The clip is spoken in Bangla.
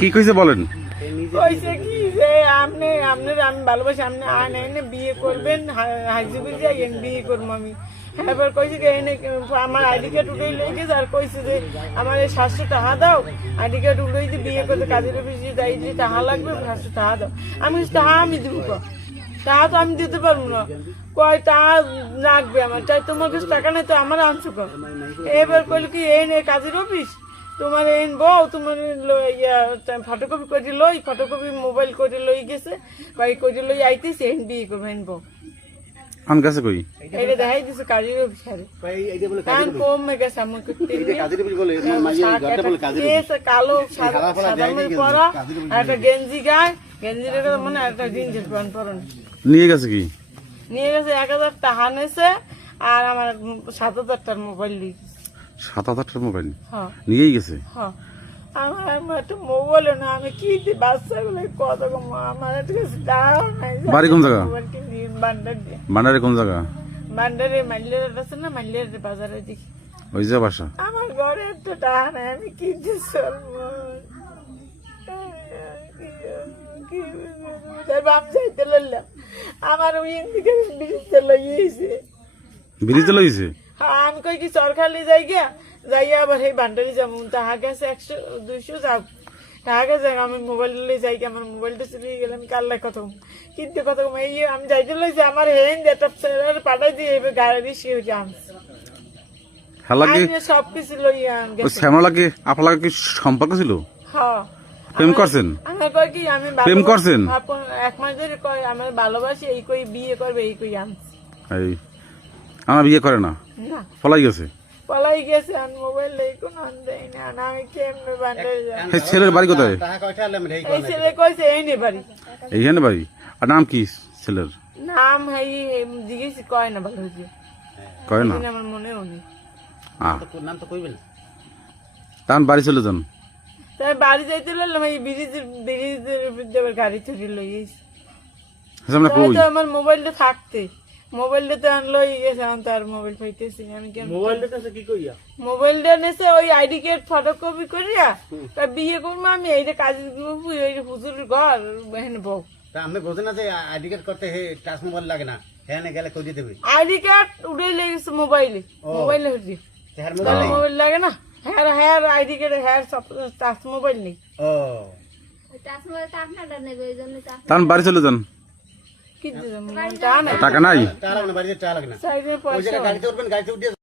কি কইছে বলেন? কইছে কি যে আপনার আমি ভালোবাসি, আপনি আইন এনে বিয়ে করবেন, হাইজুবিল যাই বিয়ে করবো আমি। এবার কইছে কি এনে আমার আইডি কার্ড উঠে লই গেছে, আর কইছে যে আমার এই 700 টাকা দাও, আইডি কার্ড উঠে যে বিয়ে করতে কাজের অফিসে যাই যে টাকা লাগবে 700 টাকা দাও। আমি টাকা আমি দিব, টাকা তো আমি দিতে পারবো না। কয় টাকা লাগবে আমার, তাই তোমার কাছে টাকা নেই তো আমার আনছো কর। এবার কইলো কি এই নে কাজের অফিস, তোমার এন বউ তোমার ফটোকপি করে লই, ফটোকপি মোবাইল করে লই গেছে, ভাই করে লই আইতেছে এন বিয়ে করবে এন বউ। আম কাছে কই এটা দেখাই দিছে কাজের অফিসারে, কারণ কমে গেছে আমাকে কালো সাদা পরা একটা গেঞ্জি গায়ে, গেঞ্জির মানে একটা জিন্সের প্যান্ট পরন নিয়ে গেছে। কি নিয়ে গেছে? 1000 টাকা নেছে, আর আমার 7000 টাকার মোবাইল নিয়ে গেছে। 7000 টাকার মোবাইল হ্যাঁ নিয়েই গেছে। হ্যাঁ, আমার একটা মোবাইল না, আমি কি বাচ্চাগুলো কত আমার টাকা নাই। বাড়ি কোন জায়গা? বান্ডার দিয়ে। বান্ডারে কোন জায়গা? বান্ডারে মাইলের আছে না, মাইলের বাজারে দিকে ওই যে বাসা। আমার ঘরে একটা টাকা নাই, আমি কি চলবো? বাম যাইতে লইলাম, আমার ওই দিকে ব্রিজতে লইয়েছে। ব্রিজে লইছে? হ্যাঁ, আমি কই কি চরখালি যাই গিয়া যাইয়া আবার সেই বান্ডারি যাবো, তাহা গেছে 100-200 যাও, তাহা গেছে আমি মোবাইল লই যাই গিয়া, আমার মোবাইলটা চলে গেলে আমি কার লাই কথা কিন্তু কথা এই আমি যাইতে লইছি আমার হেন যেটা পাঠাই দিয়ে এবার গাড়ি সে হচ্ছে হালাকি সবকিছু লইয়া ওই শ্যামলাকে আপনাকে কি সম্পর্ক ছিল? হ্যাঁ, প্রেম করছেন? আমার কয় কি আমি প্রেম করছেন? 1 মাস ধরে কয় আমার ভালোবাসি, এই কই বিয়ে করবে, এই কই আনছে। এই আমার বিয়ে করে না, না পলাই গেছে। পলাই গেছে, আর মোবাইল লই কোন আন দেই না, না আমি কেমনে বান্ডারি যাব? এই ছেলের বাড়ি কোথায়? এই ছেলে কইছে এই নে বাড়ি, এইখানে বাড়ি। আর নাম কি ছেলের? নাম এই জিজ্ঞেস কয় না, ভালো হয়েছে কয় না, আমার মনেও নেই। নাম তো কইবেন। তার বাড়ি চলে যান। তাই বাড়ি যাইতে লাগলাম, এই ব্রিজের গাড়ি চুরি লই গেছি। আমরা কই আমার মোবাইলটা থাকতে, মোবাইলটা তো আনলো গেছে, আমি তো আর মোবাইল পাইতেছি না। আমি কেন মোবাইলটা কি কইয়া মোবাইলটা নেছে ওই আইডি কার্ড ফটোকপি করিয়া তা বিয়ে করবো আমি। এইটা কাজের হুজুরের ঘর হেন বউ। আমি বোঝে না যে আইডি কার্ড করতে হে টাচ মোবাইল লাগে না, হ্যাঁ গেলে কই দিতে হবে। আইডি কার্ড উড়ে লেগেছে মোবাইলে, মোবাইলে হচ্ছে মোবাইল লাগে না। হ্যাঁ হ্যাঁ আইডি কার্ড হ্যাঁ সব টাচ মোবাইল নেই। ও টাচ মোবাইল তো আপনারটা নেবে, ওই জন্য তার বাড়ি চলে যান। কি টাকা নাই, টাকা নাই, টাকা লাগে না, বাড়িতে টাকা লাগে না। সাইডে ওই পয়সা জায়গায় গাড়িতে উঠবেন, গাড়িতে উঠে